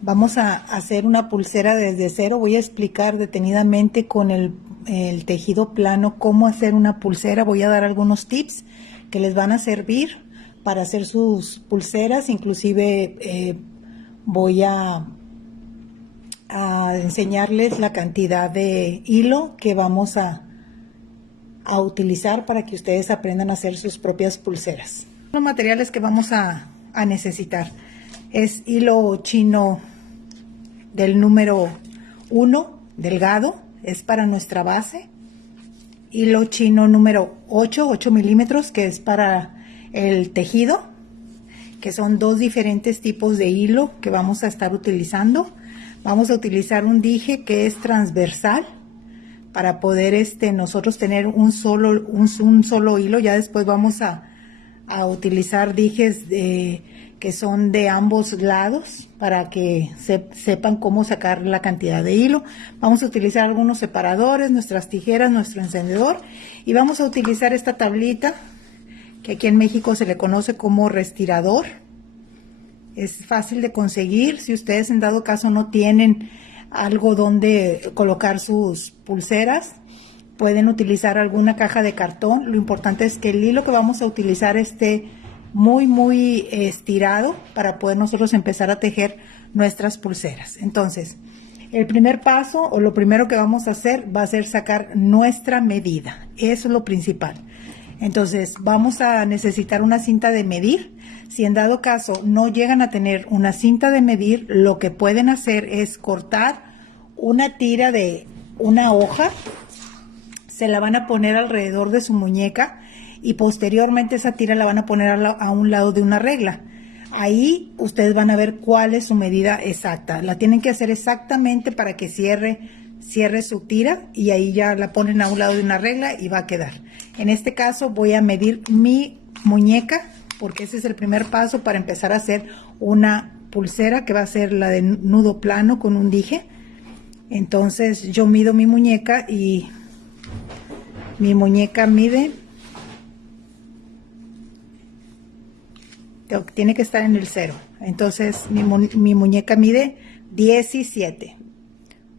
Vamos a hacer una pulsera desde cero. Voy a explicar detenidamente con el tejido plano cómo hacer una pulsera. Voy a dar algunos tips que les van a servir para hacer sus pulseras. Inclusive voy a enseñarles la cantidad de hilo que vamos a utilizar para que ustedes aprendan a hacer sus propias pulseras. Los materiales que vamos a necesitar es hilo chino del número 1 delgado, es para nuestra base. Hilo chino número 8 milímetros, que es para el tejido, que son dos diferentes tipos de hilo que vamos a estar utilizando. Vamos a utilizar un dije que es transversal para poder nosotros tener un solo hilo. Ya después vamos a utilizar dijes que son de ambos lados para que sepan cómo sacar la cantidad de hilo. Vamos a utilizar algunos separadores, nuestras tijeras, nuestro encendedor, y vamos a utilizar esta tablita que aquí en México se le conoce como restirador. Es fácil de conseguir. Si ustedes en dado caso no tienen algo donde colocar sus pulseras, pueden utilizar alguna caja de cartón. Lo importante es que el hilo que vamos a utilizar esté muy estirado para poder nosotros empezar a tejer nuestras pulseras. Entonces, el primer paso o lo primero que vamos a hacer va a ser sacar nuestra medida. Eso es lo principal. Entonces, vamos a necesitar una cinta de medir. Si en dado caso no llegan a tener una cinta de medir, lo que pueden hacer es cortar una tira de una hoja, se la van a poner alrededor de su muñeca y posteriormente esa tira la van a poner a un lado de una regla. Ahí ustedes van a ver cuál es su medida exacta. La tienen que hacer exactamente para que cierre su tira, y ahí ya la ponen a un lado de una regla y va a quedar. En este caso voy a medir mi muñeca porque ese es el primer paso para empezar a hacer una pulsera que va a ser la de nudo plano con un dije. Entonces yo mido mi muñeca y mi muñeca mide, tiene que estar en el 0. Entonces mi muñeca mide 17.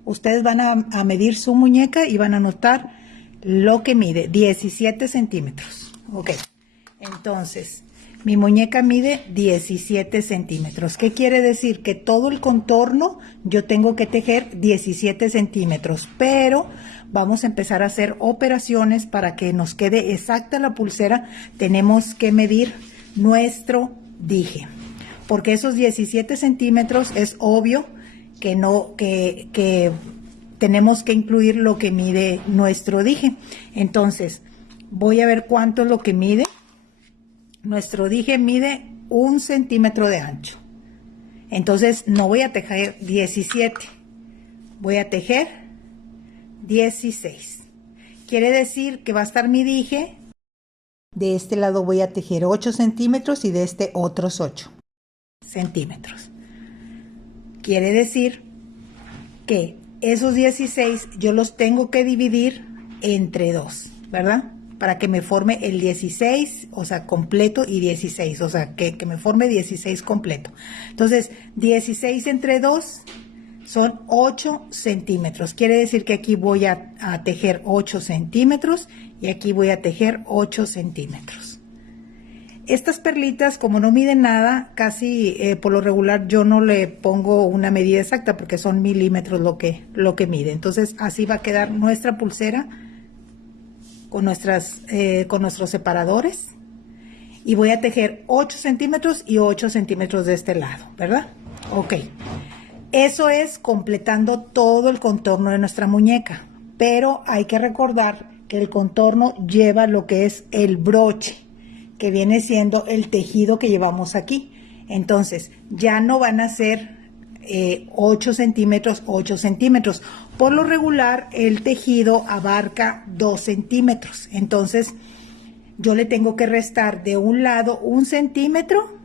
Ustedes van a medir su muñeca y van a notar lo que mide, 17 centímetros. Ok, entonces mi muñeca mide 17 centímetros. ¿Qué quiere decir? Que todo el contorno yo tengo que tejer 17 centímetros, pero vamos a empezar a hacer operaciones para que nos quede exacta la pulsera. Tenemos que medir nuestro dije, porque esos 17 centímetros es obvio que tenemos que incluir lo que mide nuestro dije. Entonces voy a ver cuánto es lo que mide. Nuestro dije mide 1 centímetro de ancho. Entonces no voy a tejer 17, voy a tejer 16. Quiere decir que va a estar mi dije. De este lado voy a tejer 8 centímetros y de este otros 8 centímetros. Quiere decir que esos 16 yo los tengo que dividir entre 2, ¿verdad? Para que me forme el 16, o sea, completo, y 16, o sea, que me forme 16 completo. Entonces, 16 entre 2 son 8 centímetros. Quiere decir que aquí voy a tejer 8 centímetros y aquí voy a tejer 8 centímetros. Estas perlitas, como no miden nada, casi por lo regular yo no le pongo una medida exacta porque son milímetros lo que mide. Entonces, así va a quedar nuestra pulsera con nuestros separadores, y voy a tejer 8 centímetros y 8 centímetros de este lado, ¿verdad? Ok, eso es completando todo el contorno de nuestra muñeca, pero hay que recordar que el contorno lleva lo que es el broche, que viene siendo el tejido que llevamos aquí. Entonces ya no van a ser 8 centímetros, 8 centímetros. Por lo regular el tejido abarca 2 centímetros. Entonces yo le tengo que restar de un lado 1 centímetro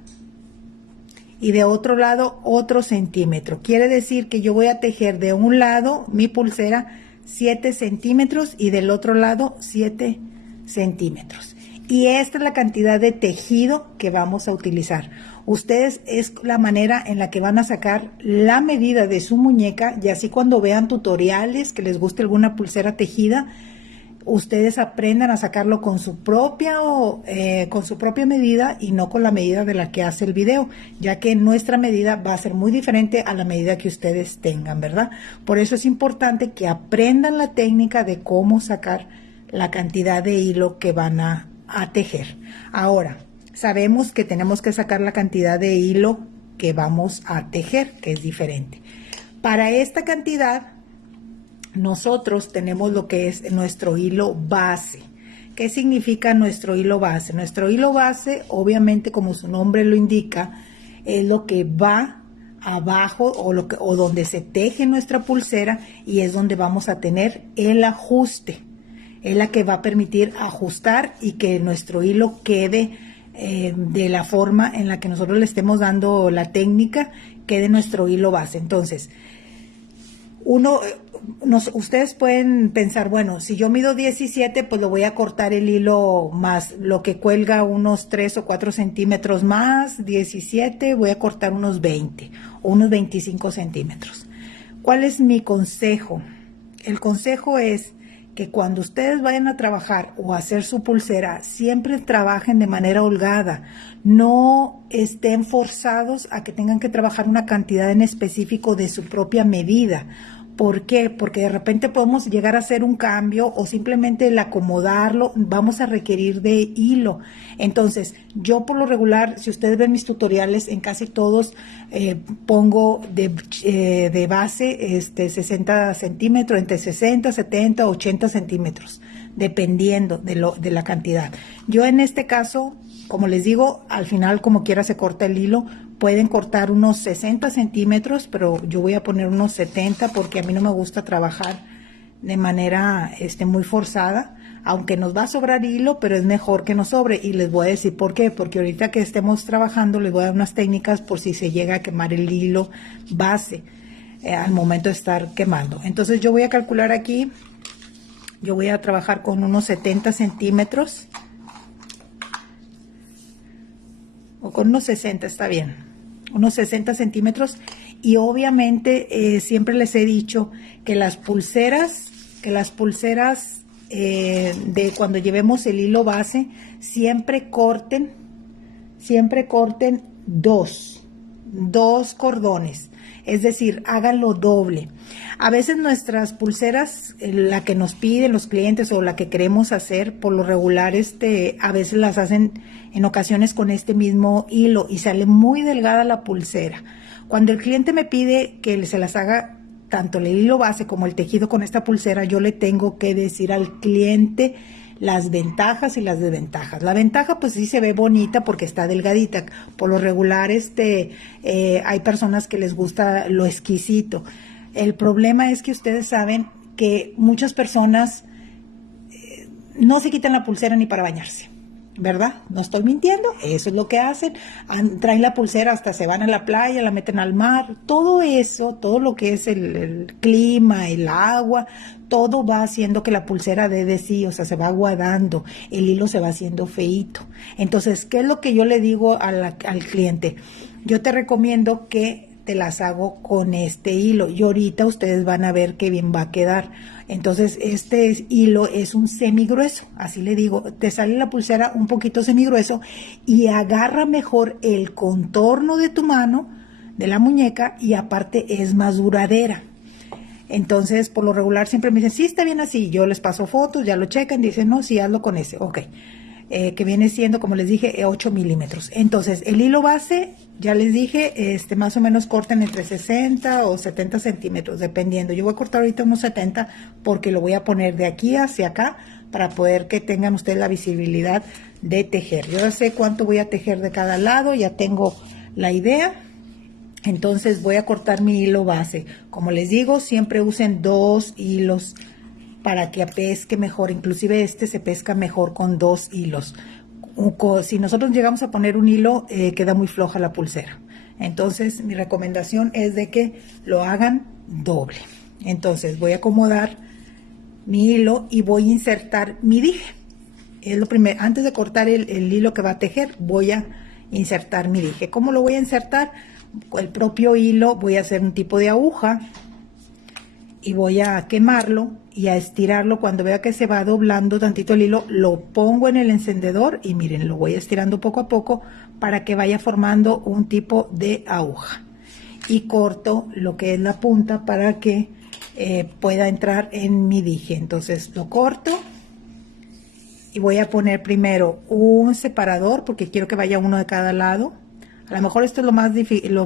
y de otro lado otro centímetro. Quiere decir que yo voy a tejer de un lado mi pulsera 7 centímetros y del otro lado 7 centímetros. Y esta es la cantidad de tejido que vamos a utilizar. Ustedes es la manera en la que van a sacar la medida de su muñeca, y así cuando vean tutoriales que les guste alguna pulsera tejida, ustedes aprendan a sacarlo con su propia medida y no con la medida de la que hace el video, ya que nuestra medida va a ser muy diferente a la medida que ustedes tengan, ¿verdad? Por eso es importante que aprendan la técnica de cómo sacar la cantidad de hilo que van a tejer. Ahora, sabemos que tenemos que sacar la cantidad de hilo que vamos a tejer, que es diferente. Para esta cantidad, nosotros tenemos lo que es nuestro hilo base. ¿Qué significa nuestro hilo base? Nuestro hilo base, obviamente, como su nombre lo indica, es lo que va abajo o donde se teje nuestra pulsera, y es donde vamos a tener el ajuste. Es la que va a permitir ajustar y que nuestro hilo quede de la forma en la que nosotros le estemos dando la técnica, quede nuestro hilo base. Entonces, ustedes pueden pensar, bueno, si yo mido 17, pues lo voy a cortar el hilo más, lo que cuelga unos 3 o 4 centímetros más, 17, voy a cortar unos 20 o unos 25 centímetros. ¿Cuál es mi consejo? El consejo es que cuando ustedes vayan a trabajar o a hacer su pulsera, siempre trabajen de manera holgada. No estén forzados a que tengan que trabajar una cantidad en específico de su propia medida. ¿Por qué? Porque de repente podemos llegar a hacer un cambio o simplemente el acomodarlo, vamos a requerir de hilo. Entonces, yo por lo regular, si ustedes ven mis tutoriales, en casi todos pongo de base 60 centímetros, entre 60, 70, 80 centímetros, dependiendo de la cantidad. Yo en este caso, como les digo, al final como quiera se corta el hilo. Pueden cortar unos 60 centímetros, pero yo voy a poner unos 70 porque a mí no me gusta trabajar de manera muy forzada, aunque nos va a sobrar hilo, pero es mejor que nos sobre. Y les voy a decir por qué, porque ahorita que estemos trabajando les voy a dar unas técnicas por si se llega a quemar el hilo base al momento de estar quemando. Entonces yo voy a calcular aquí, yo voy a trabajar con unos 70 centímetros. O con unos 60 está bien, unos 60 centímetros. Y obviamente siempre les he dicho que las pulseras de cuando llevemos el hilo base, siempre corten dos cordones. Es decir, háganlo doble. A veces nuestras pulseras, la que nos piden los clientes o la que queremos hacer, por lo regular, a veces las hacen en ocasiones con este mismo hilo y sale muy delgada la pulsera. Cuando el cliente me pide que se las haga tanto el hilo base como el tejido con esta pulsera, yo le tengo que decir al cliente las ventajas y las desventajas. La ventaja, pues sí se ve bonita porque está delgadita. Por lo regular, hay personas que les gusta lo exquisito. El problema es que ustedes saben que muchas personas no se quitan la pulsera ni para bañarse, ¿verdad? No estoy mintiendo, eso es lo que hacen. Traen la pulsera, hasta se van a la playa, la meten al mar. Todo eso, todo lo que es el clima, el agua, todo va haciendo que la pulsera dé de sí, o sea, se va aguadando, el hilo se va haciendo feíto. Entonces, ¿qué es lo que yo le digo al cliente? Yo te recomiendo que te las hago con este hilo y ahorita ustedes van a ver qué bien va a quedar. Entonces este hilo es un semigrueso, así le digo, te sale la pulsera un poquito semigrueso y agarra mejor el contorno de tu mano, de la muñeca, y aparte es más duradera. Entonces, por lo regular siempre me dicen, sí, está bien así. Yo les paso fotos, ya lo checan, dicen, no, sí, hazlo con ese. Ok. Que viene siendo, como les dije, 8 milímetros. Entonces, el hilo base, ya les dije, más o menos corten entre 60 o 70 centímetros, dependiendo. Yo voy a cortar ahorita unos 70 porque lo voy a poner de aquí hacia acá para poder que tengan ustedes la visibilidad de tejer. Yo ya sé cuánto voy a tejer de cada lado, ya tengo la idea. Entonces voy a cortar mi hilo base. Como les digo, siempre usen 2 hilos para que pesque mejor. Inclusive se pesca mejor con 2 hilos. Si nosotros llegamos a poner un hilo, queda muy floja la pulsera. Entonces mi recomendación es de que lo hagan doble. Entonces voy a acomodar mi hilo y voy a insertar mi dije. Es lo primero. Antes de cortar el hilo que va a tejer, voy a insertar mi dije. ¿Cómo lo voy a insertar? El propio hilo, voy a hacer un tipo de aguja y voy a quemarlo y a estirarlo. Cuando vea que se va doblando tantito el hilo, lo pongo en el encendedor y miren, lo voy estirando poco a poco para que vaya formando un tipo de aguja. Y corto lo que es la punta para que pueda entrar en mi dije. Entonces lo corto y voy a poner primero un separador porque quiero que vaya uno de cada lado. A lo mejor esto es lo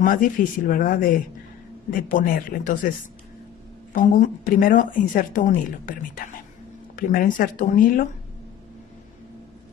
más difícil, ¿verdad? De ponerlo. Entonces primero inserto un hilo, permítame. Primero inserto un hilo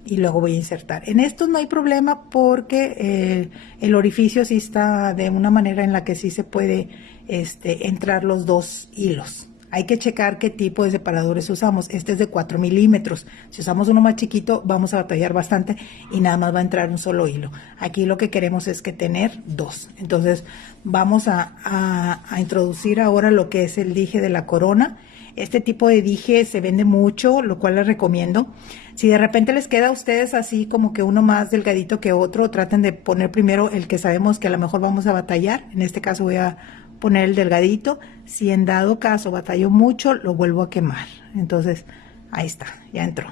y luego voy a insertar. En estos no hay problema porque el orificio sí está de una manera en la que sí se puede entrar los dos hilos. Hay que checar qué tipo de separadores usamos. Este es de 4 milímetros. Si usamos uno más chiquito vamos a batallar bastante y nada más va a entrar un solo hilo. Aquí lo que queremos es que tener dos. Entonces vamos a introducir ahora lo que es el dije de la corona. Este tipo de dije se vende mucho, lo cual les recomiendo. Si de repente les queda a ustedes así como que uno más delgadito que otro, traten de poner primero el que sabemos que a lo mejor vamos a batallar. En este caso voy a poner el delgadito. Si en dado caso batallo mucho, lo vuelvo a quemar. Entonces ahí está, ya entró.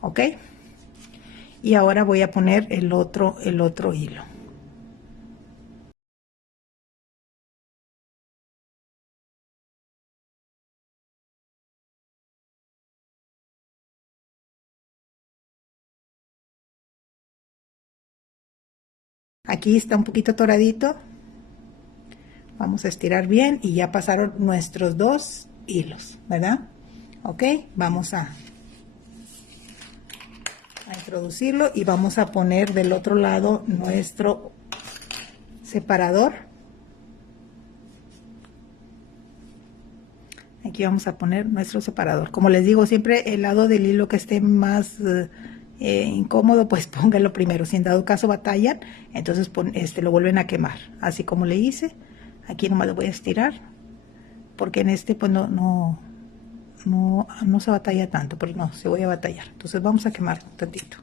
¿Ok? Y ahora voy a poner el otro hilo. Aquí está un poquito toradito. Vamos a estirar bien y ya pasaron nuestros dos hilos, ¿verdad? Ok, vamos a introducirlo y vamos a poner del otro lado nuestro separador. Aquí vamos a poner nuestro separador. Como les digo, siempre el lado del hilo que esté más incómodo, pues pónganlo primero. Si en dado caso batallan, entonces lo vuelven a quemar. Así como le hice. Aquí nomás lo voy a estirar. Porque en este pues no se batalla tanto, pero no, se voy a batallar. Entonces vamos a quemar tantito.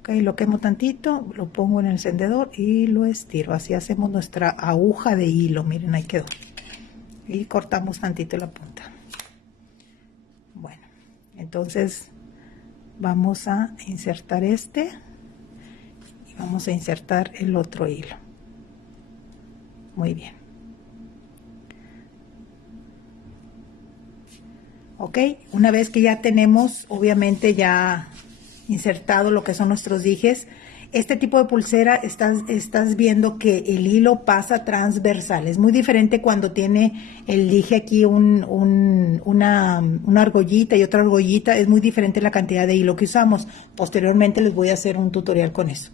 Ok, lo quemo tantito, lo pongo en el encendedor y lo estiro. Así hacemos nuestra aguja de hilo. Miren, ahí quedó. Y cortamos tantito la punta. Bueno, entonces vamos a insertar este y vamos a insertar el otro hilo. Muy bien. Ok, una vez que ya tenemos obviamente ya insertado lo que son nuestros dijes, este tipo de pulsera estás viendo que el hilo pasa transversal. Es muy diferente cuando tiene el dije aquí una argollita y otra argollita. Es muy diferente la cantidad de hilo que usamos. Posteriormente les voy a hacer un tutorial con eso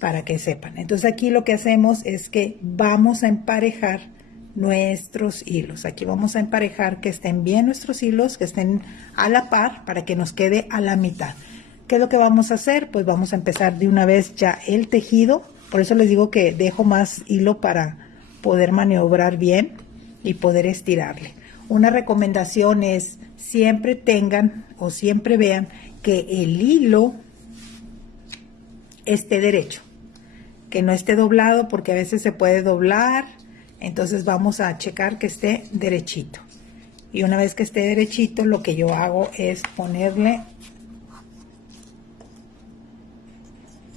para que sepan. Entonces aquí lo que hacemos es que vamos a emparejar nuestros hilos. Aquí vamos a emparejar que estén bien nuestros hilos, que estén a la par para que nos quede a la mitad. ¿Qué es lo que vamos a hacer? Pues vamos a empezar de una vez ya el tejido. Por eso les digo que dejo más hilo para poder maniobrar bien y poder estirarle. Una recomendación es siempre tengan o siempre vean que el hilo esté derecho, que no esté doblado porque a veces se puede doblar. Entonces vamos a checar que esté derechito. Y una vez que esté derechito, lo que yo hago es ponerle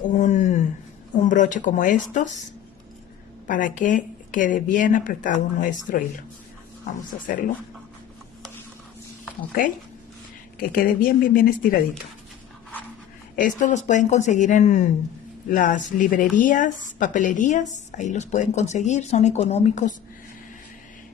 un broche como estos para que quede bien apretado nuestro hilo. Vamos a hacerlo. Ok, que quede bien estiradito. Estos los pueden conseguir en las librerías, papelerías, ahí los pueden conseguir, son económicos.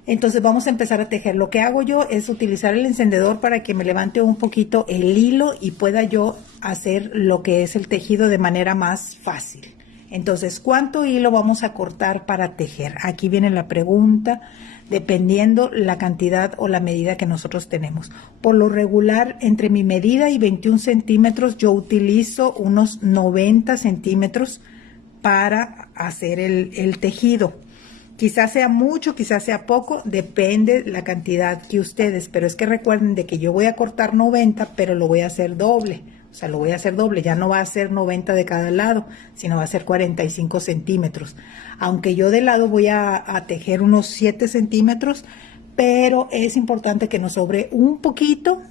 Entonces vamos a empezar a tejer. Lo que hago yo es utilizar el encendedor para que me levante un poquito el hilo y pueda yo hacer lo que es el tejido de manera más fácil. Entonces, ¿cuánto hilo vamos a cortar para tejer? Aquí viene la pregunta, dependiendo la cantidad o la medida que nosotros tenemos. Por lo regular, entre mi medida y 21 centímetros, yo utilizo unos 90 centímetros para hacer el tejido. Quizás sea mucho, quizás sea poco, depende la cantidad que ustedes, pero es que recuerden de que yo voy a cortar 90, pero lo voy a hacer doble. O sea, lo voy a hacer doble, ya no va a ser 90 de cada lado, sino va a ser 45 centímetros. Aunque yo de lado voy a tejer unos 7 centímetros, pero es importante que nos sobre un poquito,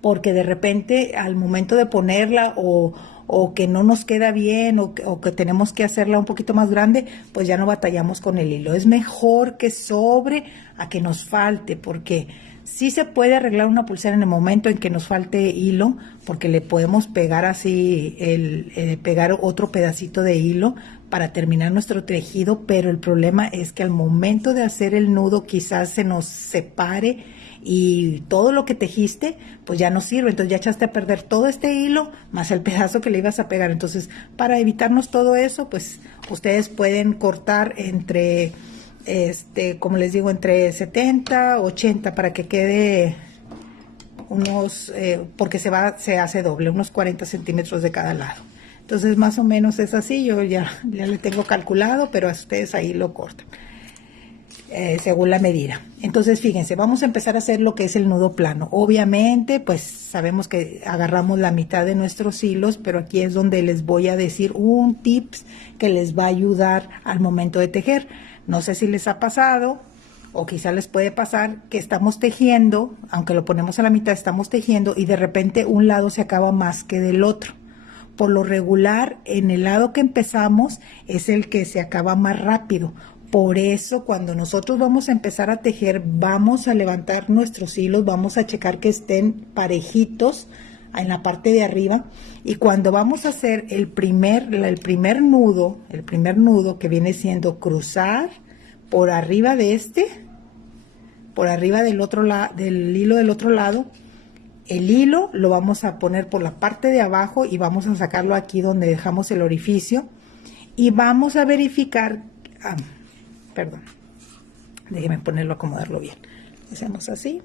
porque de repente al momento de ponerla o que no nos queda bien o que tenemos que hacerla un poquito más grande, pues ya no batallamos con el hilo. Es mejor que sobre a que nos falte, porque sí se puede arreglar una pulsera en el momento en que nos falte hilo, porque le podemos pegar así, pegar otro pedacito de hilo para terminar nuestro tejido, pero el problema es que al momento de hacer el nudo quizás se nos separe y todo lo que tejiste pues ya no sirve, entonces ya echaste a perder todo este hilo más el pedazo que le ibas a pegar. Entonces, para evitarnos todo eso, pues ustedes pueden cortar entre como les digo, entre 70 80 para que quede unos porque se hace doble, unos 40 centímetros de cada lado. Entonces más o menos es así, yo ya le tengo calculado, pero a ustedes ahí lo cortan según la medida. Entonces fíjense, vamos a empezar a hacer lo que es el nudo plano. Obviamente pues sabemos que agarramos la mitad de nuestros hilos, pero aquí es donde les voy a decir un tips que les va a ayudar al momento de tejer. No sé si les ha pasado o quizá les puede pasar que estamos tejiendo, aunque lo ponemos a la mitad, estamos tejiendo y de repente un lado se acaba más que del otro. Por lo regular, en el lado que empezamos es el que se acaba más rápido. Por eso, cuando nosotros vamos a empezar a tejer, vamos a levantar nuestros hilos, vamos a checar que estén parejitos en la parte de arriba. Y cuando vamos a hacer el primer nudo que viene siendo cruzar por arriba de por arriba del otro lado, del hilo del otro lado, el hilo lo vamos a poner por la parte de abajo y vamos a sacarlo aquí donde dejamos el orificio y vamos a verificar, perdón, déjenme ponerlo, acomodarlo bien. Hacemos así,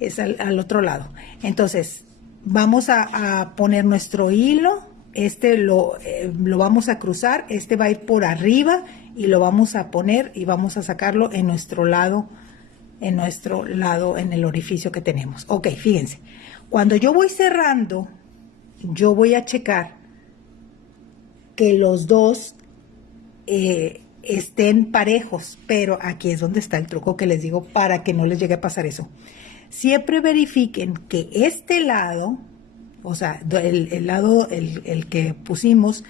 es al otro lado. Entonces, vamos a poner nuestro hilo, lo vamos a cruzar, va a ir por arriba y lo vamos a poner y vamos a sacarlo en nuestro lado, en el orificio que tenemos. Ok, fíjense, cuando yo voy cerrando, yo voy a checar que los dos estén parejos, pero aquí es donde está el truco que les digo para que no les llegue a pasar eso. Siempre verifiquen que este lado, o sea, el lado que pusimos,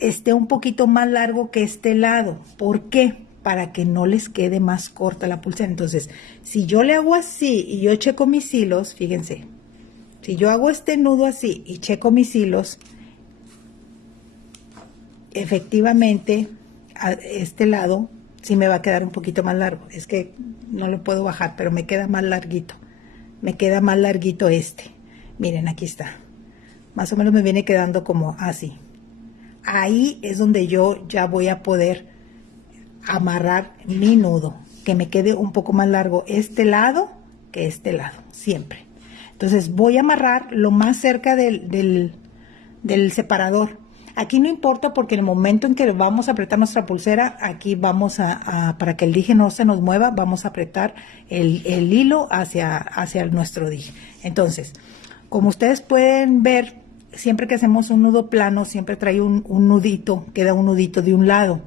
esté un poquito más largo que este lado. ¿Por qué? Para que no les quede más corta la pulsera. Entonces, si yo le hago así y yo checo mis hilos, fíjense, si yo hago este nudo así y checo mis hilos, efectivamente, a este lado sí me va a quedar un poquito más largo. Es que no lo puedo bajar, pero me queda más larguito. Me queda más larguito este. Miren, aquí está. Más o menos me viene quedando como así. Ahí es donde yo ya voy a poder amarrar mi nudo, que me quede un poco más largo este lado que este lado, siempre. Entonces voy a amarrar lo más cerca del separador. Aquí no importa porque en el momento en que vamos a apretar nuestra pulsera, aquí vamos para que el dije no se nos mueva, vamos a apretar el hilo hacia nuestro dije. Entonces, como ustedes pueden ver, siempre que hacemos un nudo plano, siempre trae un nudito, queda un nudito de un lado.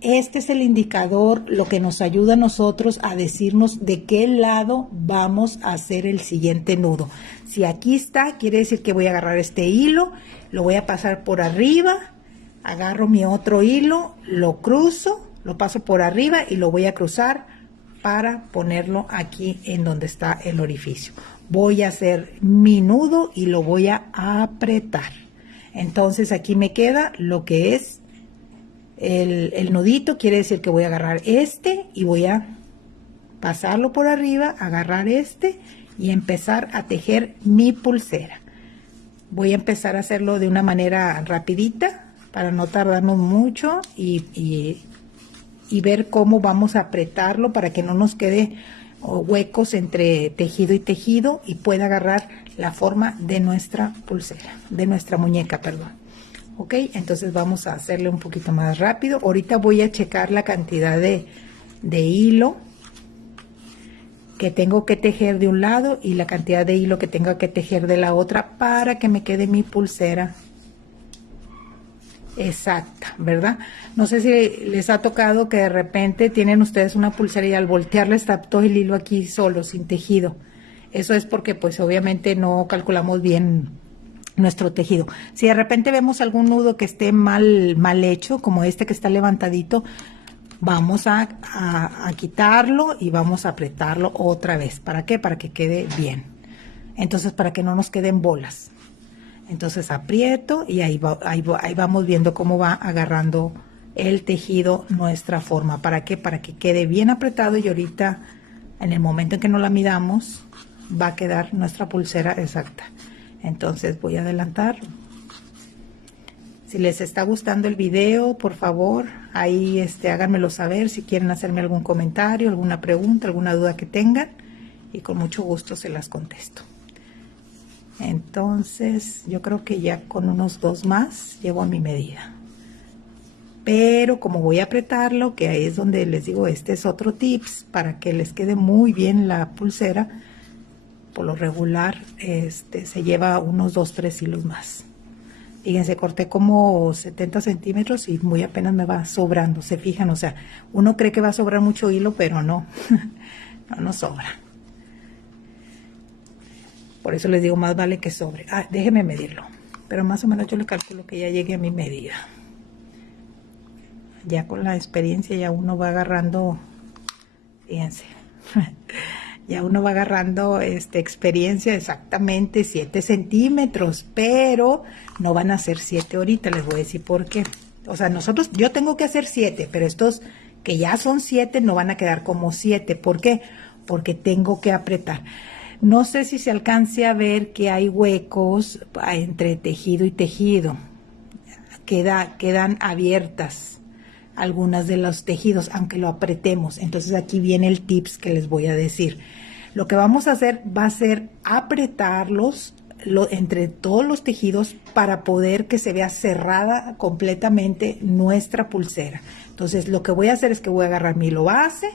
Este es el indicador, lo que nos ayuda a nosotros a decirnos de qué lado vamos a hacer el siguiente nudo. Si aquí está, quiere decir que voy a agarrar este hilo, lo voy a pasar por arriba, agarro mi otro hilo, lo cruzo, lo paso por arriba y lo voy a cruzar para ponerlo aquí en donde está el orificio. Voy a hacer mi nudo y lo voy a apretar. Entonces aquí me queda lo que es el nudito, quiere decir que voy a agarrar y voy a pasarlo por arriba, agarrar y empezar a tejer mi pulsera. Voy a empezar a hacerlo de una manera rapidita para no tardarnos mucho y ver cómo vamos a apretarlo para que no nos quede huecos entre tejido y tejido y pueda agarrar la forma de nuestra pulsera, de nuestra muñeca, perdón. Ok, entonces vamos a hacerle un poquito más rápido. Ahorita voy a checar la cantidad de hilo que tengo que tejer de un lado y la cantidad de hilo que tengo que tejer de la otra para que me quede mi pulsera exacta, ¿verdad? No sé si les ha tocado que de repente tienen ustedes una pulsera y al voltearla está todo el hilo aquí solo, sin tejido. Eso es porque pues obviamente no calculamos bien nuestro tejido. Si de repente vemos algún nudo que esté mal hecho, como este que está levantadito, vamos a quitarlo y vamos a apretarlo otra vez. ¿Para qué? Para que quede bien. Entonces, para que no nos queden bolas. Entonces aprieto y ahí vamos viendo cómo va agarrando el tejido nuestra forma. ¿Para qué? Para que quede bien apretado y ahorita en el momento en que no la midamos va a quedar nuestra pulsera exacta. Entonces voy a adelantar. Si les está gustando el video, por favor, ahí háganmelo saber si quieren hacerme algún comentario, alguna pregunta, alguna duda que tengan y con mucho gusto se las contesto. Entonces yo creo que ya con unos 2 más llevo a mi medida, pero como voy a apretarlo, que ahí es donde les digo, este es otro tips para que les quede muy bien la pulsera. Por lo regular se lleva unos 2-3 hilos más. Fíjense, corté como 70 centímetros y muy apenas me va sobrando, se fijan, o sea, uno cree que va a sobrar mucho hilo, pero no, no sobra. Por eso les digo, más vale que sobre. Déjenme medirlo. Pero más o menos yo le calculo que ya llegue a mi medida. Ya con la experiencia ya uno va agarrando, fíjense, ya uno va agarrando experiencia exactamente 7 centímetros, pero no van a ser 7 ahorita, les voy a decir por qué. O sea, yo tengo que hacer 7, pero estos que ya son 7 no van a quedar como 7. ¿Por qué? Porque tengo que apretar. No sé si se alcance a ver que hay huecos entre tejido y tejido. Quedan abiertas algunas de los tejidos, aunque lo apretemos. Entonces aquí viene el tips que les voy a decir. Lo que vamos a hacer va a ser apretarlos entre todos los tejidos para poder que se vea cerrada completamente nuestra pulsera. Entonces lo que voy a hacer es que voy a agarrar mi hilo base,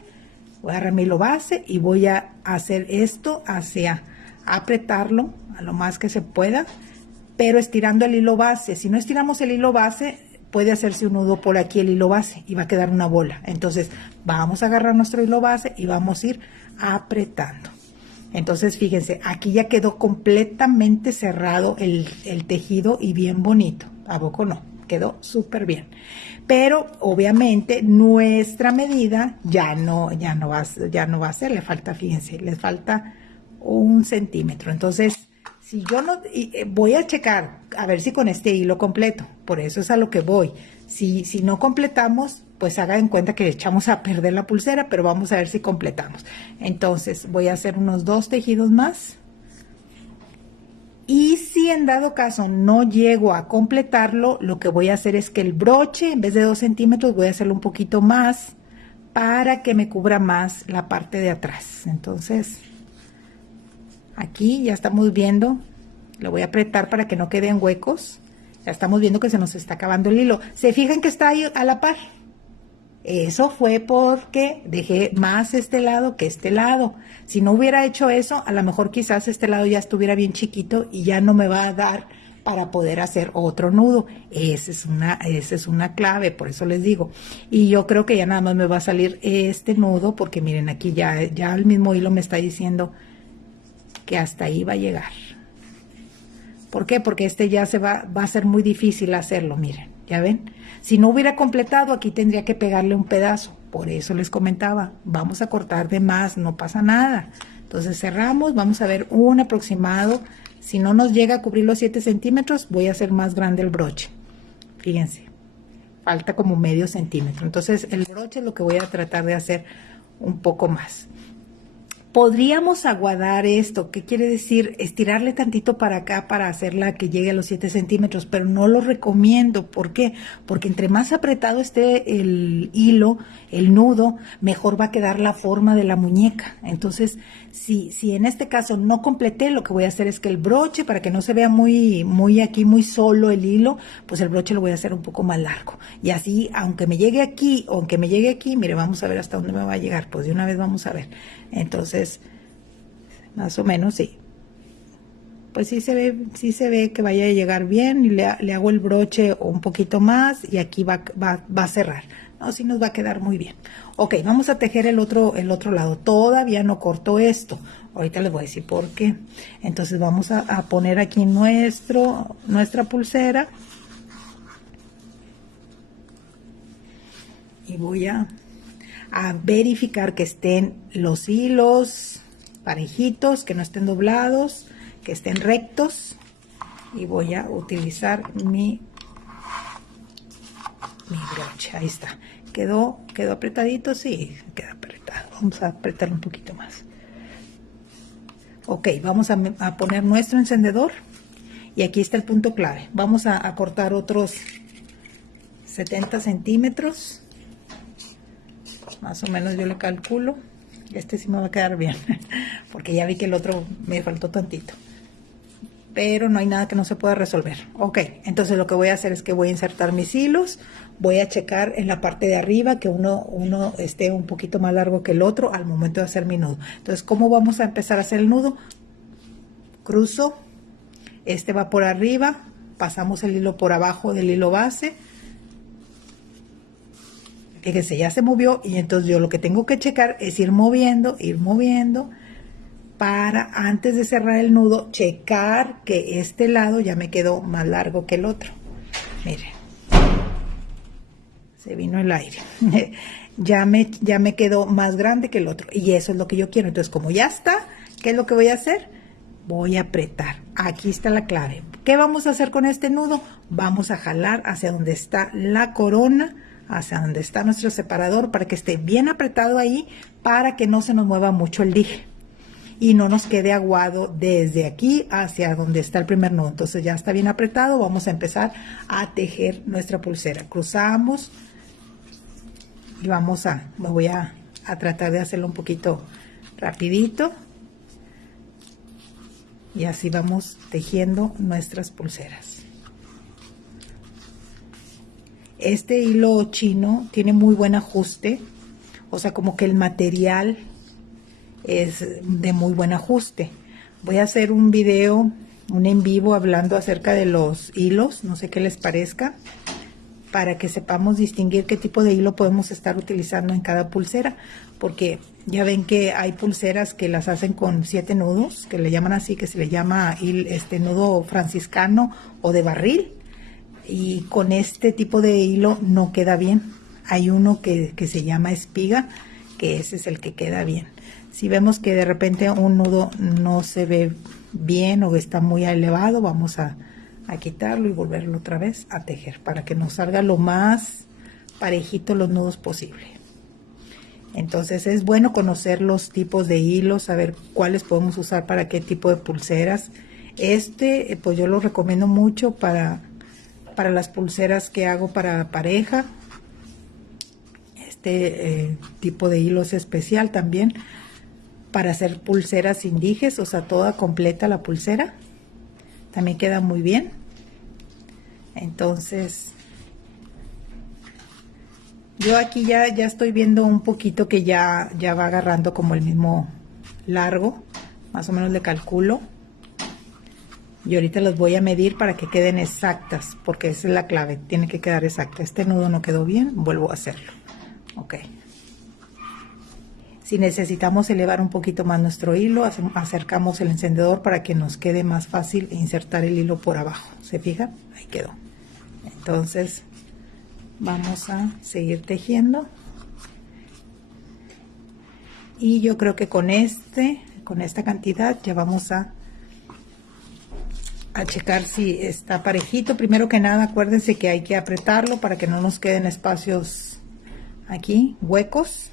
y voy a hacer esto hacia apretarlo a lo más que se pueda, pero estirando el hilo base. Si no estiramos el hilo base, puede hacerse un nudo por aquí el hilo base y va a quedar una bola. Entonces vamos a agarrar nuestro hilo base y vamos a ir apretando. Entonces fíjense, aquí ya quedó completamente cerrado el tejido y bien bonito. ¿A poco no? Quedó súper bien. Pero obviamente nuestra medida ya no va a ser, le falta, fíjense, le falta 1 centímetro. Entonces, si yo no, voy a checar a ver si con este hilo completo, por eso es a lo que voy. Si no completamos, pues hagan en cuenta que echamos a perder la pulsera, pero vamos a ver si completamos. Entonces voy a hacer unos 2 tejidos más. Y si en dado caso no llego a completarlo, lo que voy a hacer es que el broche, en vez de 2 centímetros, voy a hacerlo un poquito más para que me cubra más la parte de atrás. Entonces, aquí ya estamos viendo, lo voy a apretar para que no queden huecos. Ya estamos viendo que se nos está acabando el hilo. ¿Se fijan que está ahí a la par? Eso fue porque dejé más este lado que este lado. Si no hubiera hecho eso, a lo mejor quizás este lado ya estuviera bien chiquito y ya no me va a dar para poder hacer otro nudo. Esa es una clave, por eso les digo. Y yo creo que ya nada más me va a salir este nudo, porque miren, aquí ya el mismo hilo me está diciendo que hasta ahí va a llegar. ¿Por qué? Porque ya va a ser muy difícil hacerlo, miren, ¿ya ven? Si no hubiera completado, aquí tendría que pegarle un pedazo. Por eso les comentaba, vamos a cortar de más, no pasa nada. Entonces cerramos, vamos a ver un aproximado. Si no nos llega a cubrir los 7 centímetros, voy a hacer más grande el broche. Fíjense, falta como medio centímetro. Entonces el broche es lo que voy a tratar de hacer un poco más. Podríamos aguadar esto, ¿qué quiere decir? Estirarle tantito para acá para hacerla que llegue a los 7 centímetros, pero no lo recomiendo. ¿Por qué? Porque entre más apretado esté el hilo, el nudo, mejor va a quedar la forma de la muñeca. Entonces, si en este caso no completé, lo que voy a hacer es que el broche, para que no se vea muy solo el hilo, pues el broche lo voy a hacer un poco más largo. Y así, aunque me llegue aquí, mire, vamos a ver hasta dónde me va a llegar. Pues de una vez vamos a ver. Entonces, Más o menos, sí. Pues sí se ve que vaya a llegar bien y le hago el broche un poquito más y aquí va a cerrar. No, sí nos va a quedar muy bien. Ok, vamos a tejer el otro lado. Todavía no corto esto. Ahorita les voy a decir por qué. Entonces vamos a poner aquí nuestra pulsera. Y voy a verificar que estén los hilos parejitos, que no estén doblados, que estén rectos. Y voy a utilizar mi broche. Ahí está. ¿Quedó apretadito? Sí, queda apretado. Vamos a apretarlo un poquito más. Ok, vamos a poner nuestro encendedor. Y aquí está el punto clave. Vamos a cortar otros 70 centímetros. Más o menos yo le calculo. Este sí me va a quedar bien. Porque ya vi que el otro me faltó tantito. Pero no hay nada que no se pueda resolver. Ok, entonces lo que voy a hacer es que voy a insertar mis hilos. Voy a checar en la parte de arriba que uno esté un poquito más largo que el otro al momento de hacer mi nudo. Entonces, ¿cómo vamos a empezar a hacer el nudo? Cruzo, este va por arriba, pasamos el hilo por abajo del hilo base. Fíjense, ya se movió y entonces yo lo que tengo que checar es ir moviendo, para antes de cerrar el nudo, checar que este lado ya me quedó más largo que el otro. Miren, se vino el aire. ya me quedó más grande que el otro y eso es lo que yo quiero. Entonces, como ya está, ¿qué es lo que voy a hacer? Voy a apretar. Aquí está la clave. ¿Qué vamos a hacer con este nudo? Vamos a jalar hacia donde está la corona, hacia donde está nuestro separador, para que esté bien apretado ahí, para que no se nos mueva mucho el dije y no nos quede aguado desde aquí hacia donde está el primer nudo. Entonces ya está bien apretado. Vamos a empezar a tejer nuestra pulsera. Cruzamos y me voy a tratar de hacerlo un poquito rapidito. Y así vamos tejiendo nuestras pulseras. Este hilo chino tiene muy buen ajuste, o sea, como que el material es de muy buen ajuste. Voy a hacer un video, un en vivo hablando acerca de los hilos, no sé qué les parezca, para que sepamos distinguir qué tipo de hilo podemos estar utilizando en cada pulsera, porque ya ven que hay pulseras que las hacen con 7 nudos, que le llaman así, que se le llama nudo franciscano o de barril, y con este tipo de hilo no queda bien. Hay uno que se llama espiga, que ese es el que queda bien. Si vemos que de repente un nudo no se ve bien o está muy elevado, vamos a quitarlo y volverlo otra vez a tejer para que nos salga lo más parejito los nudos posible. Entonces es bueno conocer los tipos de hilos, saber cuáles podemos usar para qué tipo de pulseras. Pues yo lo recomiendo mucho para las pulseras que hago para pareja. Tipo de hilo es especial también para hacer pulseras sin dijes, o sea, toda completa la pulsera. También queda muy bien. Entonces, yo aquí ya estoy viendo un poquito que ya va agarrando como el mismo largo. Más o menos le calculo. Y ahorita los voy a medir para que queden exactas, porque esa es la clave, tiene que quedar exacta. Este nudo no quedó bien, vuelvo a hacerlo. Ok. Si necesitamos elevar un poquito más nuestro hilo, acercamos el encendedor para que nos quede más fácil insertar el hilo por abajo. ¿Se fijan? Ahí quedó. Entonces, vamos a seguir tejiendo. Y yo creo que con esta cantidad ya vamos a checar si está parejito. Primero que nada, acuérdense que hay que apretarlo para que no nos queden espacios aquí, huecos.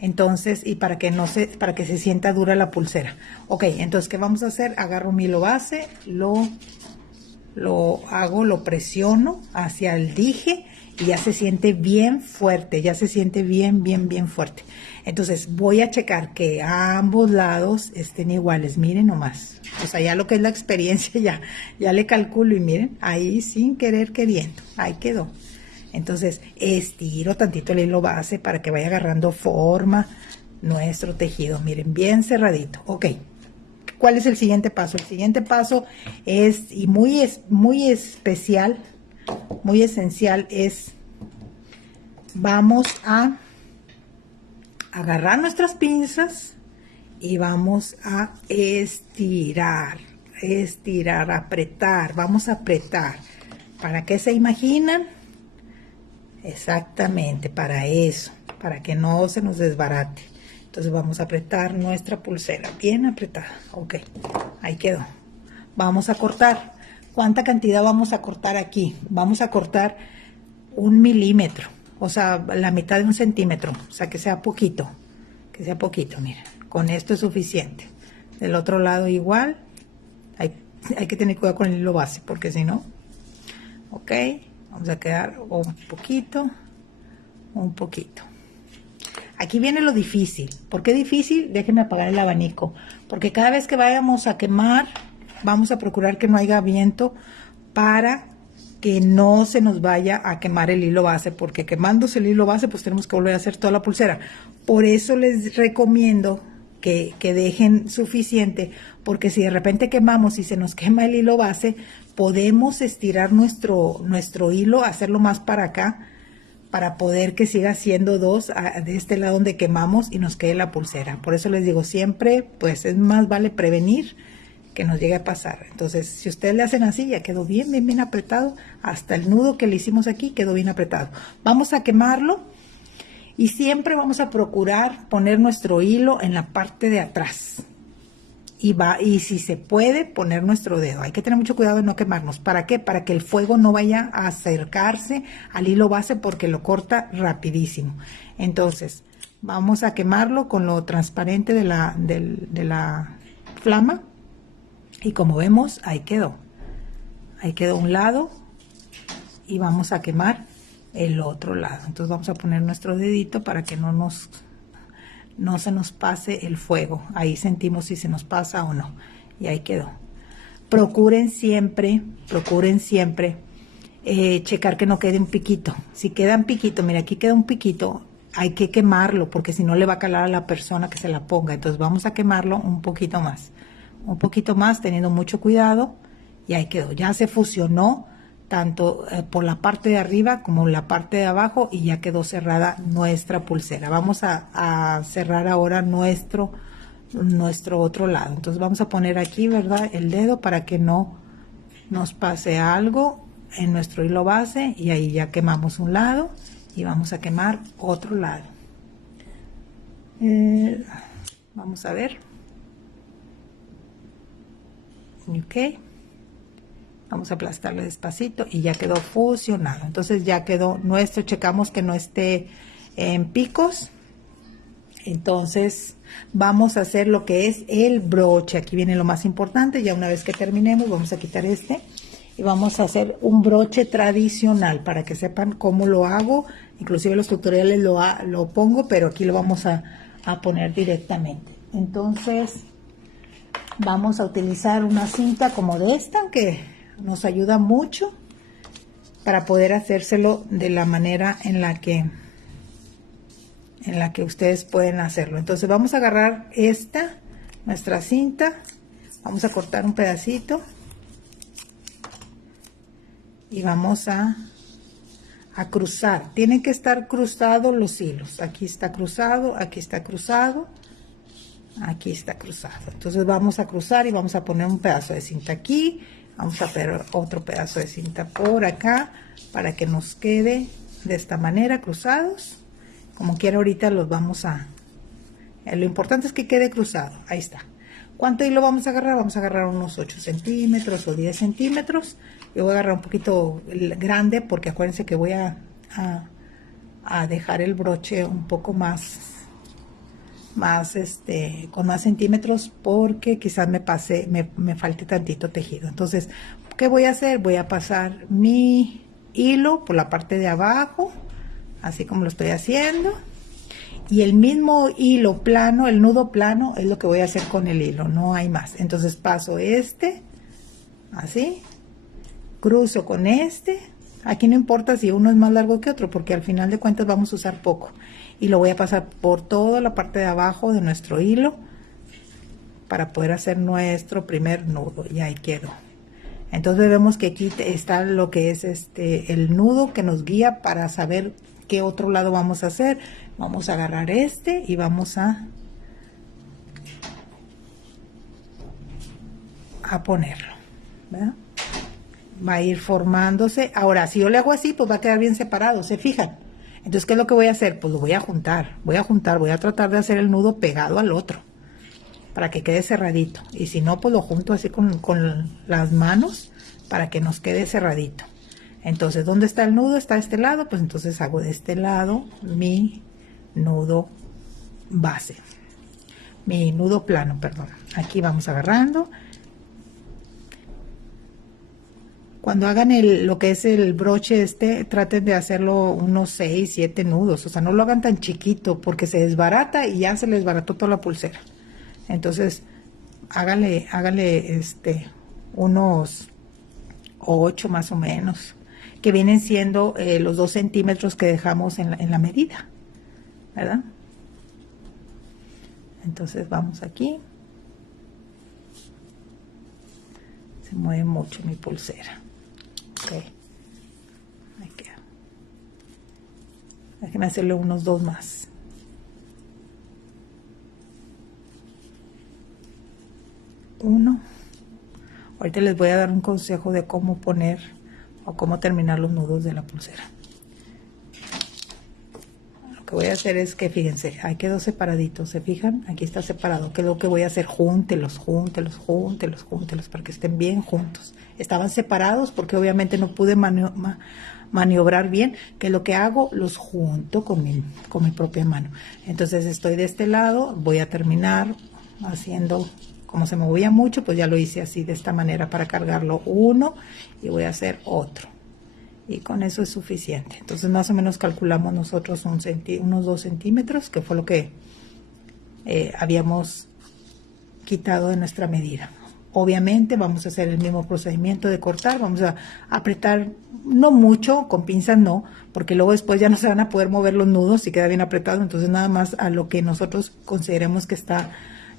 Entonces, y para que se sienta dura la pulsera. Ok, entonces, ¿qué vamos a hacer? Agarro mi hilo base, lo presiono hacia el dije y ya se siente bien fuerte, ya se siente bien fuerte. Entonces, voy a checar que a ambos lados estén iguales, miren nomás. O sea, ya lo que es la experiencia, ya le calculo y miren, ahí sin querer queriendo, ahí quedó. Entonces, estiro tantito el hilo base para que vaya agarrando forma. nuestro tejido. Miren, bien cerradito. Ok. ¿Cuál es el siguiente paso? El siguiente paso es, y muy especial, muy esencial, es, vamos a agarrar nuestras pinzas y vamos a estirar, apretar, vamos a apretar. ¿Para qué se imaginan? Exactamente, para eso, para que no se nos desbarate. Entonces vamos a apretar nuestra pulsera, bien apretada. Ok, ahí quedó. Vamos a cortar. ¿Cuánta cantidad vamos a cortar aquí? Vamos a cortar 1 milímetro, o sea, la mitad de 1 centímetro, o sea, que sea poquito, miren. Con esto es suficiente. Del otro lado igual. Hay que tener cuidado con el hilo base, porque si no, ok, vamos a quedar un poquito. Aquí viene lo difícil. ¿Por qué difícil? Déjenme apagar el abanico. Porque cada vez que vayamos a quemar, vamos a procurar que no haya viento para que no se nos vaya a quemar el hilo base. Porque quemándose el hilo base, pues tenemos que volver a hacer toda la pulsera. Por eso les recomiendo que dejen suficiente. Porque si de repente quemamos y se nos quema el hilo base, podemos estirar nuestro hilo, hacerlo más para acá, para poder que siga siendo 2 de este lado donde quemamos y nos quede la pulsera. Por eso les digo siempre, pues es más vale prevenir que nos llegue a pasar. Entonces, si ustedes le hacen así, ya quedó bien apretado. Hasta el nudo que le hicimos aquí quedó bien apretado. Vamos a quemarlo y siempre vamos a procurar poner nuestro hilo en la parte de atrás. Y si se puede, poner nuestro dedo. Hay que tener mucho cuidado de no quemarnos. ¿Para qué? Para que el fuego no vaya a acercarse al hilo base porque lo corta rapidísimo. Entonces, vamos a quemarlo con lo transparente de la flama. Y como vemos, ahí quedó. Ahí quedó un lado y vamos a quemar el otro lado. Entonces vamos a poner nuestro dedito para que no se nos pase el fuego. Ahí sentimos si se nos pasa o no. Y ahí quedó. Procuren siempre checar que no quede un piquito. Si queda un piquito, mira, aquí queda un piquito, hay que quemarlo porque si no le va a calar a la persona que se la ponga. Entonces vamos a quemarlo un poquito más, teniendo mucho cuidado. Y ahí quedó. Ya se fusionó tanto por la parte de arriba como la parte de abajo y ya quedó cerrada nuestra pulsera. Vamos a cerrar ahora nuestro otro lado. Entonces vamos a poner aquí, ¿verdad?, el dedo para que no nos pase algo en nuestro hilo base y ahí ya quemamos un lado y vamos a quemar otro lado. Vamos a ver. Ok. Vamos a aplastarle despacito y ya quedó fusionado. Entonces ya quedó nuestro, checamos que no esté en picos. Entonces vamos a hacer lo que es el broche. Aquí viene lo más importante. Ya una vez que terminemos vamos a quitar este y vamos a hacer un broche tradicional para que sepan cómo lo hago. Inclusive los tutoriales lo pongo, pero aquí lo vamos a poner directamente. Entonces vamos a utilizar una cinta como de esta que nos ayuda mucho para poder hacérselo de la manera en la que ustedes pueden hacerlo. Entonces vamos a agarrar nuestra cinta, vamos a cortar un pedacito y vamos a cruzar. Tienen que estar cruzados los hilos. Aquí está cruzado, aquí está cruzado, aquí está cruzado. Entonces vamos a cruzar y vamos a poner un pedazo de cinta aquí. Vamos a poner otro pedazo de cinta por acá para que nos quede de esta manera cruzados. Como quiera ahorita los vamos lo importante es que quede cruzado. Ahí está. ¿Cuánto hilo vamos a agarrar? Vamos a agarrar unos 8 centímetros o 10 centímetros. Yo voy a agarrar un poquito grande porque acuérdense que voy a dejar el broche un poco más con más centímetros porque quizás me falte tantito tejido. Entonces, ¿qué voy a hacer? Voy a pasar mi hilo por la parte de abajo, así como lo estoy haciendo, y el mismo hilo plano, el nudo plano, es lo que voy a hacer con el hilo, no hay más. Entonces paso así, cruzo con aquí no importa si uno es más largo que otro porque al final de cuentas vamos a usar poco, y lo voy a pasar por toda la parte de abajo de nuestro hilo para poder hacer nuestro primer nudo. Y ahí quedó. Entonces vemos que aquí está lo que es el nudo que nos guía para saber qué otro lado vamos a hacer. Vamos a agarrar y vamos a ponerlo, ¿verdad? Va a ir formándose. Ahora, si yo le hago así, pues va a quedar bien separado, ¿se fijan? Entonces, ¿qué es lo que voy a hacer? Pues lo voy a juntar, voy a tratar de hacer el nudo pegado al otro, para que quede cerradito. Y si no, pues lo junto así con las manos, para que nos quede cerradito. Entonces, ¿dónde está el nudo? Está a este lado, pues entonces hago de este lado mi nudo base. Mi nudo plano, perdón. Aquí vamos agarrando. Cuando hagan lo que es el broche traten de hacerlo unos 6, 7 nudos. O sea, no lo hagan tan chiquito porque se desbarata y ya se les desbarató toda la pulsera. Entonces, háganle unos 8 más o menos, que vienen siendo los 2 centímetros que dejamos en la medida, ¿verdad? Entonces vamos aquí. Se mueve mucho mi pulsera. Ok, ahí queda. Déjenme hacerle unos 2 más. Uno. Ahorita les voy a dar un consejo de cómo poner o cómo terminar los nudos de la pulsera. Lo que voy a hacer es que, fíjense, ahí quedó separadito, ¿se fijan? Aquí está separado. ¿Qué es lo que voy a hacer? Júntelos para que estén bien juntos. Estaban separados porque obviamente no pude maniobrar bien. ¿Qué es lo que hago? Los junto con mi propia mano. Entonces estoy de este lado, voy a terminar haciendo, como se movía mucho, pues ya lo hice así de esta manera para cargarlo uno y voy a hacer otro. Y con eso es suficiente. Entonces más o menos calculamos nosotros unos 2 centímetros, que fue lo que habíamos quitado de nuestra medida. Obviamente vamos a hacer el mismo procedimiento de cortar. Vamos a apretar, no mucho, con pinzas no, porque luego después ya no se van a poder mover los nudos y queda bien apretado. Entonces nada más a lo que nosotros consideremos que está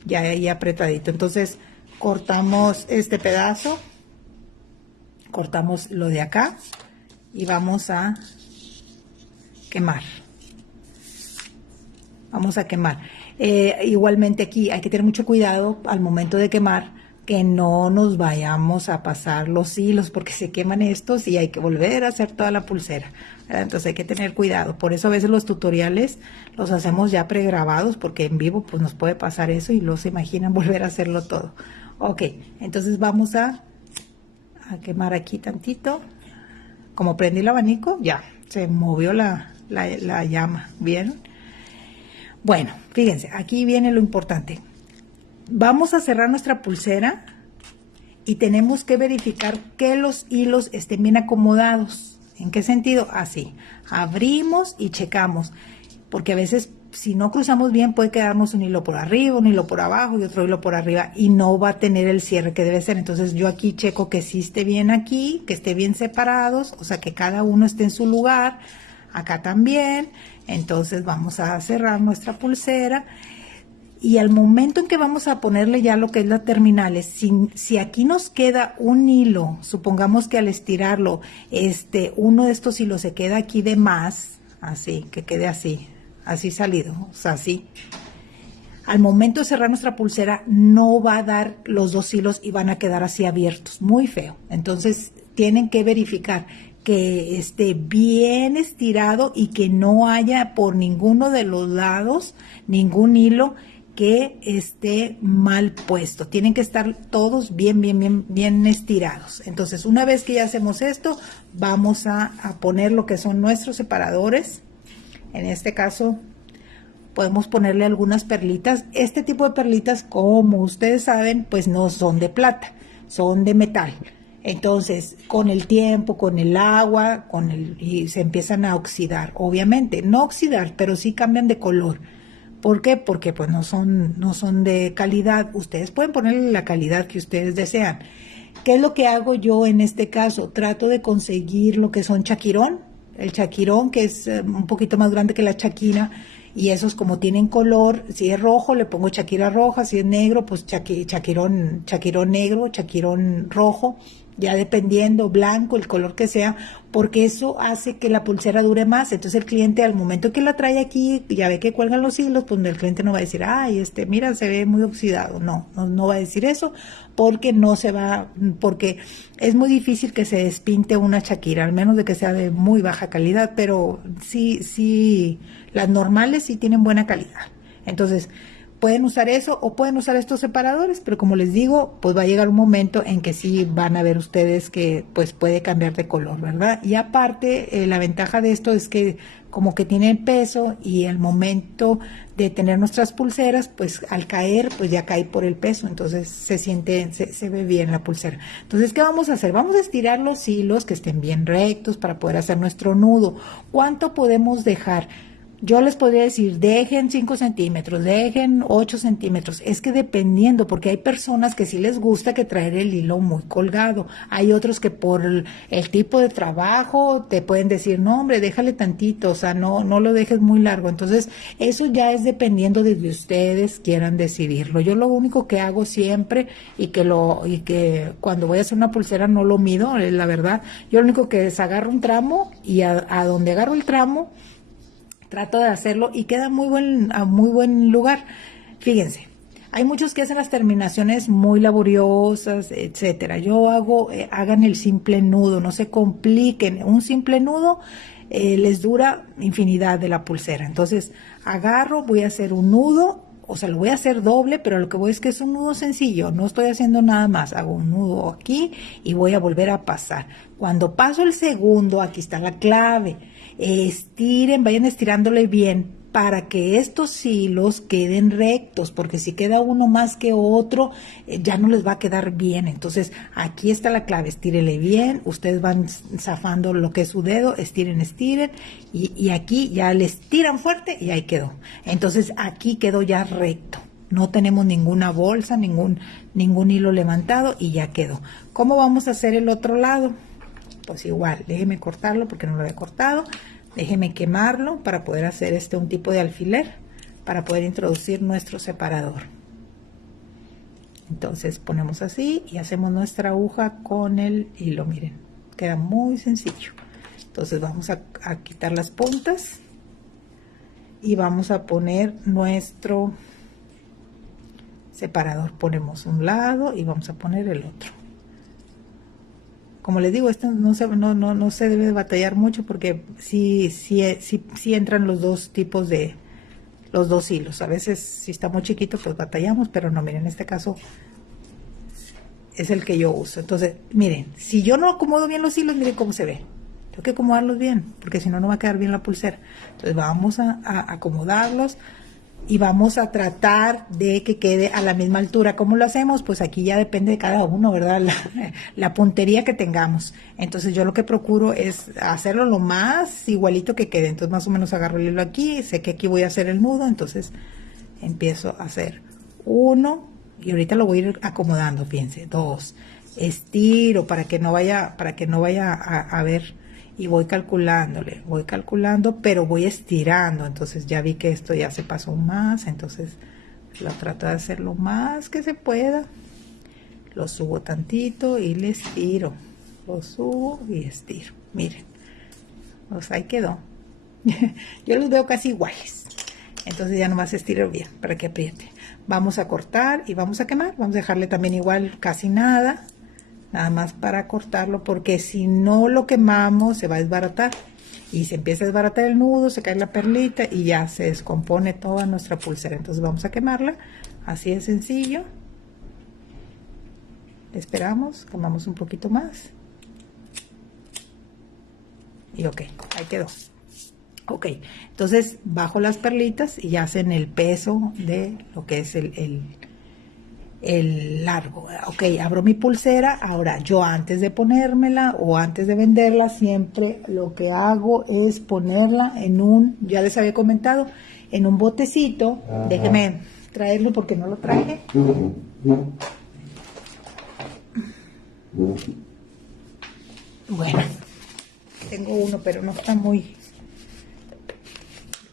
ya ahí apretadito. Entonces cortamos este pedazo, cortamos lo de acá y vamos a quemar. Vamos a quemar. Igualmente aquí hay que tener mucho cuidado al momento de quemar, que no nos vayamos a pasar los hilos, porque se queman estos y hay que volver a hacer toda la pulsera, ¿verdad? Entonces hay que tener cuidado. Por eso a veces los tutoriales los hacemos ya pregrabados, porque en vivo pues nos puede pasar eso y los imaginan volver a hacerlo todo. Ok, entonces vamos a quemar aquí tantito. Como prendí el abanico, ya se movió la llama, ¿vieron? Bueno, fíjense, aquí viene lo importante. Vamos a cerrar nuestra pulsera y tenemos que verificar que los hilos estén bien acomodados. ¿En qué sentido? Así. Abrimos y checamos, porque a veces si no cruzamos bien puede quedarnos un hilo por arriba, un hilo por abajo y otro hilo por arriba y no va a tener el cierre que debe ser. Entonces yo aquí checo que sí esté bien aquí, que esté bien separados, o sea que cada uno esté en su lugar, acá también. Entonces vamos a cerrar nuestra pulsera. Y al momento en que vamos a ponerle ya lo que es la terminales, si aquí nos queda un hilo, supongamos que al estirarlo, uno de estos hilos se queda aquí de más, así, que quede así salido, o sea, así. Al momento de cerrar nuestra pulsera, no va a dar los 2 hilos y van a quedar así abiertos, muy feo. Entonces, tienen que verificar que esté bien estirado y que no haya por ninguno de los lados ningún hilo que esté mal puesto. Tienen que estar todos bien estirados. Entonces, una vez que ya hacemos esto, vamos a poner lo que son nuestros separadores. En este caso, podemos ponerle algunas perlitas. Este tipo de perlitas, como ustedes saben, pues no son de plata, son de metal. Entonces, con el tiempo, con el agua, y se empiezan a oxidar. Obviamente, no oxidar, pero sí cambian de color. ¿Por qué? Porque pues no son de calidad. Ustedes pueden ponerle la calidad que ustedes desean. ¿Qué es lo que hago yo en este caso? Trato de conseguir lo que son chaquirón. El chaquirón, que es un poquito más grande que la chaquina, y esos como tienen color, si es rojo le pongo chaquira roja, si es negro pues chaquirón negro, chaquirón rojo, ya dependiendo, blanco, el color que sea, porque eso hace que la pulsera dure más. Entonces el cliente al momento que la trae aquí, ya ve que cuelgan los hilos, pues el cliente no va a decir, ay, mira, se ve muy oxidado. No va a decir eso, porque no se va, porque es muy difícil que se despinte una chaquira, al menos de que sea de muy baja calidad, pero sí, las normales sí tienen buena calidad. Entonces, pueden usar eso o pueden usar estos separadores, pero como les digo, pues va a llegar un momento en que sí van a ver ustedes que pues puede cambiar de color, ¿verdad? Y aparte, la ventaja de esto es que como que tiene peso y el momento de tener nuestras pulseras, pues al caer, pues ya cae por el peso, entonces se ve bien la pulsera. Entonces, ¿qué vamos a hacer? Vamos a estirar los hilos que estén bien rectos para poder hacer nuestro nudo. ¿Cuánto podemos dejar? Yo les podría decir, dejen 5 centímetros, dejen 8 centímetros. Es que dependiendo, porque hay personas que sí les gusta que traer el hilo muy colgado. Hay otros que por el tipo de trabajo te pueden decir, no hombre, déjale tantito, o sea, no lo dejes muy largo. Entonces, eso ya es dependiendo de que ustedes quieran decidirlo. Yo lo único que hago siempre y que cuando voy a hacer una pulsera no lo mido, es la verdad. Yo lo único que es agarro un tramo y a donde agarro el tramo, trato de hacerlo y queda a muy buen lugar. Fíjense, hay muchos que hacen las terminaciones muy laboriosas, etcétera. Yo hagan el simple nudo, no se compliquen. Un simple nudo les dura infinidad de la pulsera. Entonces, agarro, voy a hacer un nudo, o sea, lo voy a hacer doble, pero lo que voy es que es un nudo sencillo, no estoy haciendo nada más. Hago un nudo aquí y voy a volver a pasar. Cuando paso el segundo, aquí está la clave. Estiren, vayan estirándole bien para que estos hilos queden rectos, porque si queda uno más que otro, ya no les va a quedar bien. Entonces, aquí está la clave, estírele bien, ustedes van zafando lo que es su dedo, estiren, y aquí ya le estiran fuerte y ahí quedó. Entonces, aquí quedó ya recto. No tenemos ninguna bolsa, ningún hilo levantado y ya quedó. ¿Cómo vamos a hacer el otro lado? Pues igual, déjeme cortarlo porque no lo había cortado. Déjeme quemarlo para poder hacer un tipo de alfiler para poder introducir nuestro separador. Entonces ponemos así y hacemos nuestra aguja con el hilo. Miren, queda muy sencillo. Entonces vamos a quitar las puntas y vamos a poner nuestro separador. Ponemos un lado y vamos a poner el otro. Como les digo, esto no se debe batallar mucho porque sí entran los dos tipos de los dos hilos. A veces si está muy chiquito pues batallamos, pero no, miren, en este caso es el que yo uso. Entonces, miren, si yo no acomodo bien los hilos, miren cómo se ve. Tengo que acomodarlos bien, porque si no, no va a quedar bien la pulsera. Entonces vamos a acomodarlos y vamos a tratar de que quede a la misma altura. ¿Cómo lo hacemos? Pues aquí ya depende de cada uno, ¿verdad? La puntería que tengamos. Entonces yo lo que procuro es hacerlo lo más igualito que quede. Entonces más o menos agarro el hilo aquí, sé que aquí voy a hacer el nudo, entonces empiezo a hacer uno y ahorita lo voy a ir acomodando, fíjense, 2, estiro para que no vaya a ver. Y voy calculando, pero voy estirando. Entonces ya vi que esto ya se pasó más, entonces lo trato de hacer lo más que se pueda. Lo subo tantito y le estiro. Lo subo y estiro. Miren, pues ahí quedó. Yo los veo casi iguales. Entonces ya nomás estiro bien para que apriete. Vamos a cortar y vamos a quemar. Vamos a dejarle también igual casi nada más para cortarlo, porque si no lo quemamos se va a desbaratar y se empieza a desbaratar el nudo, se cae la perlita y ya se descompone toda nuestra pulsera. Entonces vamos a quemarla, así de sencillo. Esperamos, quemamos un poquito más y ok, ahí quedó. Ok, entonces bajo las perlitas y ya hacen el peso de lo que es el largo. Ok, abro mi pulsera. Ahora yo antes de ponérmela o antes de venderla, siempre lo que hago es ponerla en ya les había comentado, en un botecito. Déjeme traerlo porque no lo traje. Bueno, tengo uno pero no está muy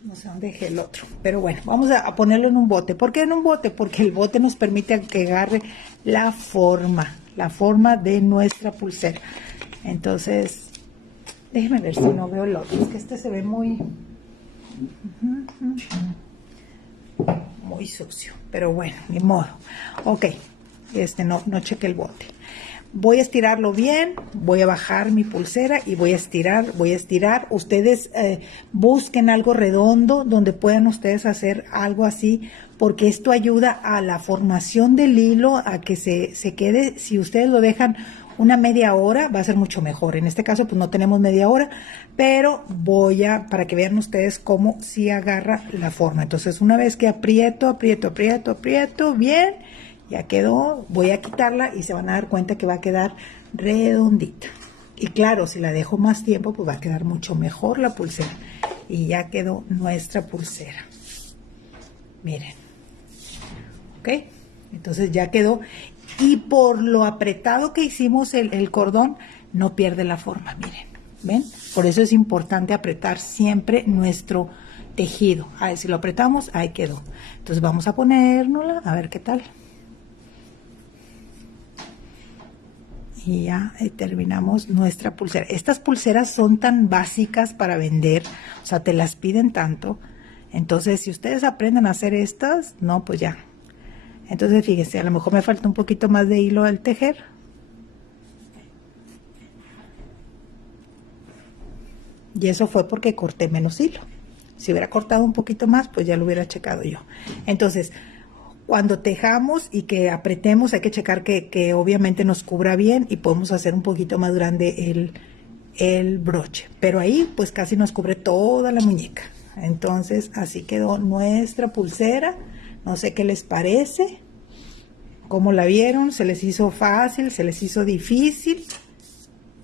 No sé dónde dejé el otro, pero bueno, vamos a ponerlo en un bote. ¿Por qué en un bote? Porque el bote nos permite que agarre la forma de nuestra pulsera. Entonces, déjenme ver si no veo el otro, es que este se ve muy sucio, pero bueno, ni modo. Ok, no cheque el bote. Voy a estirarlo bien, voy a bajar mi pulsera y voy a estirar. Ustedes busquen algo redondo donde puedan ustedes hacer algo así, porque esto ayuda a la formación del hilo, a que se quede. Si ustedes lo dejan una media hora, va a ser mucho mejor. En este caso, pues no tenemos media hora, pero para que vean ustedes cómo sí agarra la forma. Entonces, una vez que aprieto bien, ya quedó, voy a quitarla y se van a dar cuenta que va a quedar redondita. Y claro, si la dejo más tiempo, pues va a quedar mucho mejor la pulsera. Y ya quedó nuestra pulsera. Miren. ¿Ok? Entonces ya quedó. Y por lo apretado que hicimos el cordón, no pierde la forma, miren. ¿Ven? Por eso es importante apretar siempre nuestro tejido. A ver, si lo apretamos, ahí quedó. Entonces vamos a ponérnosla, a ver qué tal. Y ya terminamos nuestra pulsera. Estas pulseras son tan básicas para vender, o sea, te las piden tanto. Entonces, si ustedes aprenden a hacer estas, no, pues ya. Entonces, fíjense, a lo mejor me falta un poquito más de hilo al tejer. Y eso fue porque corté menos hilo. Si hubiera cortado un poquito más, pues ya lo hubiera checado yo. Entonces, cuando tejamos y que apretemos, hay que checar que obviamente nos cubra bien y podemos hacer un poquito más grande el broche. Pero ahí pues casi nos cubre toda la muñeca. Entonces así quedó nuestra pulsera. No sé qué les parece. ¿Cómo la vieron? ¿Se les hizo fácil? ¿Se les hizo difícil?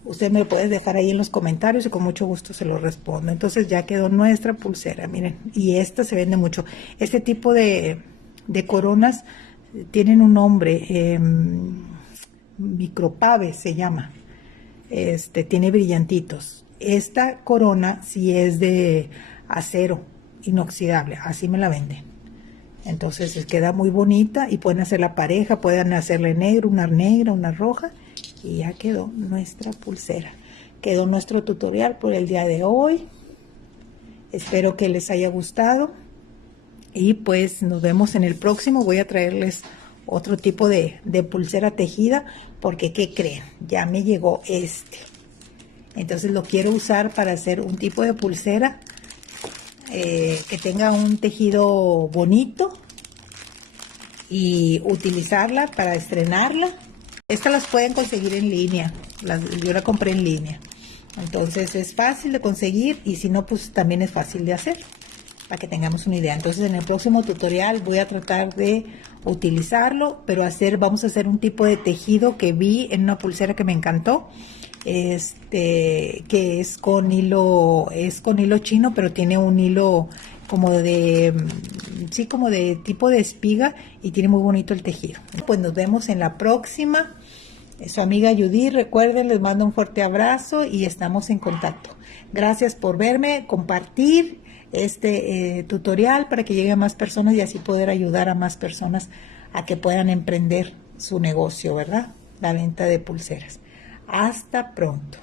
Usted me lo puede dejar ahí en los comentarios y con mucho gusto se lo respondo. Entonces ya quedó nuestra pulsera, miren. Y esta se vende mucho. Este tipo de coronas tienen un nombre, micropave se llama, tiene brillantitos. Esta corona sí es de acero inoxidable, así me la venden. Entonces les queda muy bonita y pueden hacer la pareja, pueden hacerle negro, una negra, una roja, y ya quedó nuestra pulsera. Quedó nuestro tutorial por el día de hoy. Espero que les haya gustado. Y pues nos vemos en el próximo. Voy a traerles otro tipo de pulsera tejida, porque ¿qué creen? Ya me llegó entonces lo quiero usar para hacer un tipo de pulsera que tenga un tejido bonito y utilizarla para estrenarla. Estas las pueden conseguir en línea, yo la compré en línea, entonces es fácil de conseguir y si no, pues también es fácil de hacer, para que tengamos una idea. Entonces en el próximo tutorial voy a tratar de utilizarlo, pero vamos a hacer un tipo de tejido que vi en una pulsera que me encantó, que es con hilo chino, pero tiene un hilo como de tipo de espiga y tiene muy bonito el tejido. Pues nos vemos en la próxima. Su amiga Judy, recuerden, les mando un fuerte abrazo y estamos en contacto. Gracias por verme, compartir este tutorial para que llegue a más personas y así poder ayudar a más personas a que puedan emprender su negocio, ¿verdad? La venta de pulseras. Hasta pronto.